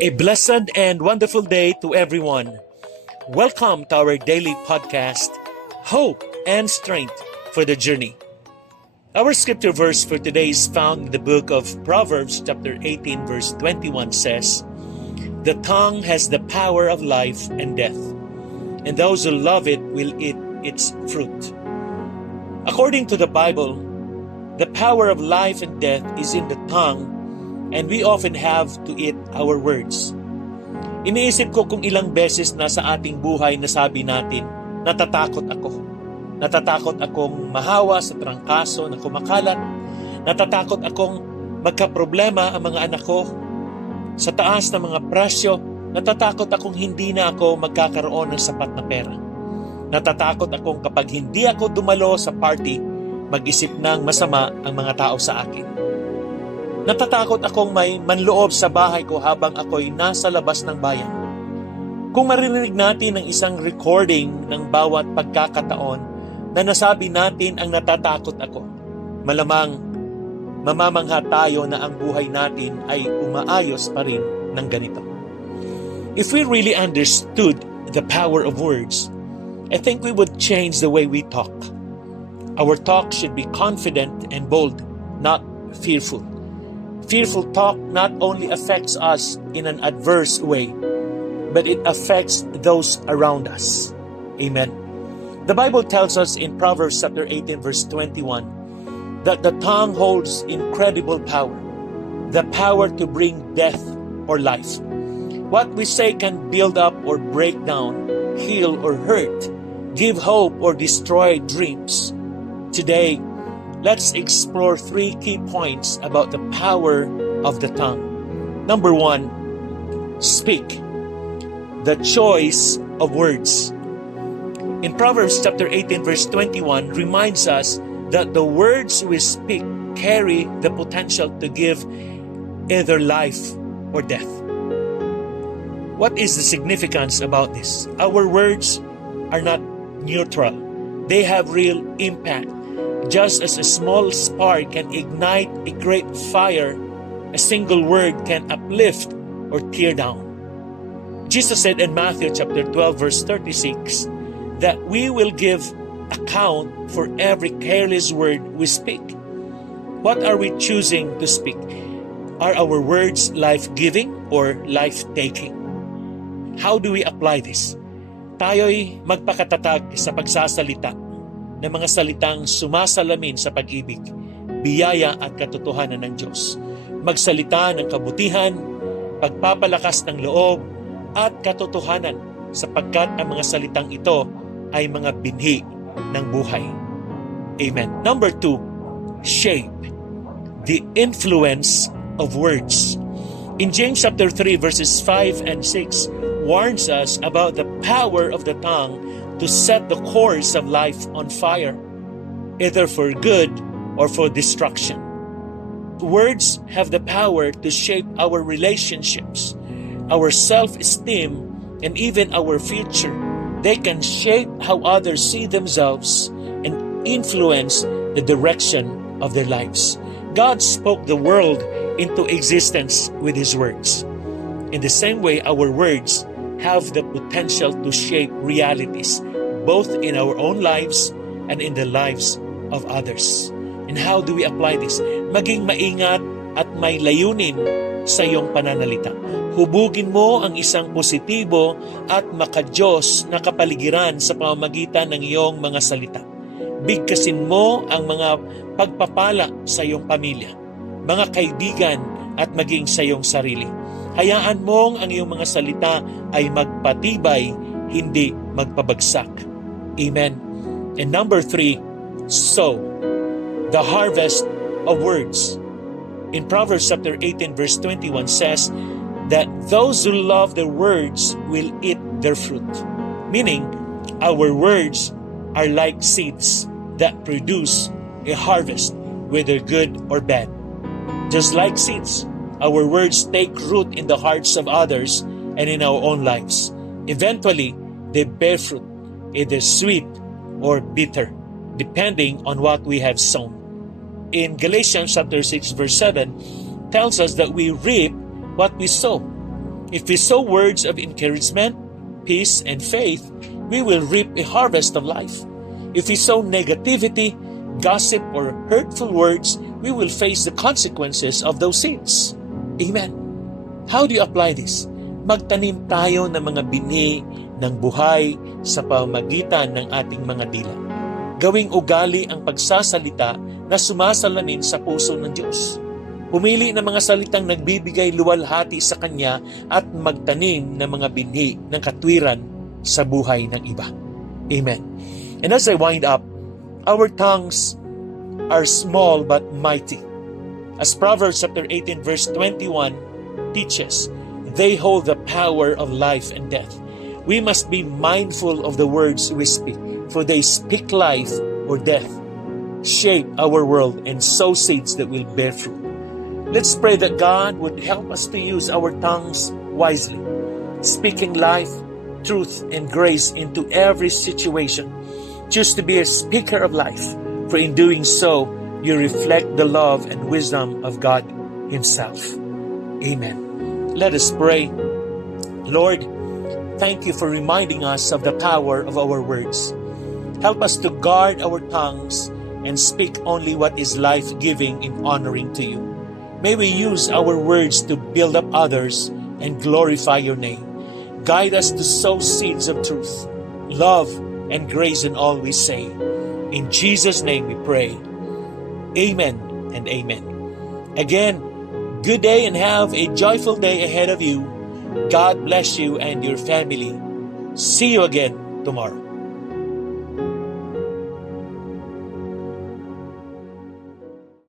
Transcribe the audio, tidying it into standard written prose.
A blessed and wonderful day to everyone. Welcome to our daily podcast, Hope and Strength for the Journey. Our scripture verse for today is found in the book of Proverbs chapter 18 verse 21 says, "The tongue has the power of life and death, and those who love it will eat its fruit." According to the Bible, the power of life and death is in the tongue, and we often have to eat our words. Iniisip ko kung ilang beses na sa ating buhay nasabi natin, natatakot ako. Natatakot akong mahawa sa trangkaso na kumakalat. Natatakot akong magkaproblema ang mga anak ko. Sa taas ng mga presyo, natatakot akong hindi na ako magkakaroon ng sapat na pera. Natatakot akong kapag hindi ako dumalo sa party, mag-isip ng masama ang mga tao sa akin. Natatakot akong may manloob sa bahay ko habang ako'y nasa labas ng bayan. Kung maririnig natin ang isang recording ng bawat pagkakataon na nasabi natin ang natatakot ako, malamang mamamangha tayo na ang buhay natin ay umaayos pa rin ng ganito. If we really understood the power of words, I think we would change the way we talk. Our talk should be confident and bold, not fearful. Fearful talk not only affects us in an adverse way, but it affects those around us. Amen. The Bible tells us in Proverbs chapter 18 verse 21 that the tongue holds incredible power, the power to bring death or life. What we say can build up or break down, heal or hurt, give hope or destroy dreams. Today, let's explore 3 key points about the power of the tongue. Number 1, speak. The choice of words. In Proverbs chapter 18 verse 21 reminds us that the words we speak carry the potential to give either life or death. What is the significance about this? Our words are not neutral. They have real impact. Just as a small spark can ignite a great fire, a single word can uplift or tear down. Jesus said in Matthew chapter 12 verse 36 that we will give account for every careless word we speak. What are we choosing to speak? Are our words life-giving or life-taking? How do we apply this? Tayo'y magpakatatag sa pagsasalita ng mga salitang sumasalamin sa pag-ibig, biyaya at katotohanan ng Diyos. Magsalita ng kabutihan, pagpapalakas ng loob, at katotohanan sapagkat ang mga salitang ito ay mga binhi ng buhay. Amen. Number 2, shape. The influence of words. In James chapter 3 verses 5 and 6 warns us about the power of the tongue to set the course of life on fire, either for good or for destruction. Words have the power to shape our relationships, our self-esteem, and even our future. They can shape how others see themselves and influence the direction of their lives. God spoke the world into existence with His words. In the same way, our words have the potential to shape realities, both in our own lives and in the lives of others. And how do we apply this? Maging maingat at may layunin sa iyong pananalita. Hubugin mo ang isang positibo at makadiyos na kapaligiran sa pamamagitan ng iyong mga salita. Bigkasin mo ang mga pagpapala sa iyong pamilya, mga kaibigan at maging sa iyong sarili. Hayaan mong ang iyong mga salita ay magpatibay, hindi magpabagsak. Amen. And number 3, sow. The harvest of words. In Proverbs chapter 18 verse 21 says that those who love their words will eat their fruit. Meaning, our words are like seeds that produce a harvest, whether good or bad. Just like seeds, our words take root in the hearts of others and in our own lives. Eventually, they bear fruit, either sweet or bitter, depending on what we have sown. In Galatians chapter 6 verse 7 tells us that we reap what we sow. If we sow words of encouragement, peace, and faith, we will reap a harvest of life. If we sow negativity, gossip, or hurtful words, we will face the consequences of those sins. Amen. How do you apply this? Magtanim tayo ng mga binhi ng buhay sa pamamagitan ng ating mga dila. Gawing ugali ang pagsasalita na sumasalamin sa puso ng Diyos. Pumili ng mga salitang nagbibigay luwalhati sa Kanya at magtanim ng mga binhi ng katwiran sa buhay ng iba. Amen. And as I wind up, our tongues are small but mighty. As Proverbs chapter 18 verse 21 teaches, they hold the power of life and death. We must be mindful of the words we speak, for they speak life or death, shape our world, and sow seeds that will bear fruit. Let's pray that God would help us to use our tongues wisely, speaking life, truth, and grace into every situation. Choose to be a speaker of life, for in doing so, you reflect the love and wisdom of God Himself. Amen. Let us pray. Lord, thank you for reminding us of the power of our words. Help us to guard our tongues and speak only what is life-giving and honoring to you. May we use our words to build up others and glorify your name. Guide us to sow seeds of truth, love, and grace in all we say. In Jesus' name we pray. Amen and amen. Again, good day and have a joyful day ahead of you. God bless you and your family. See you again tomorrow.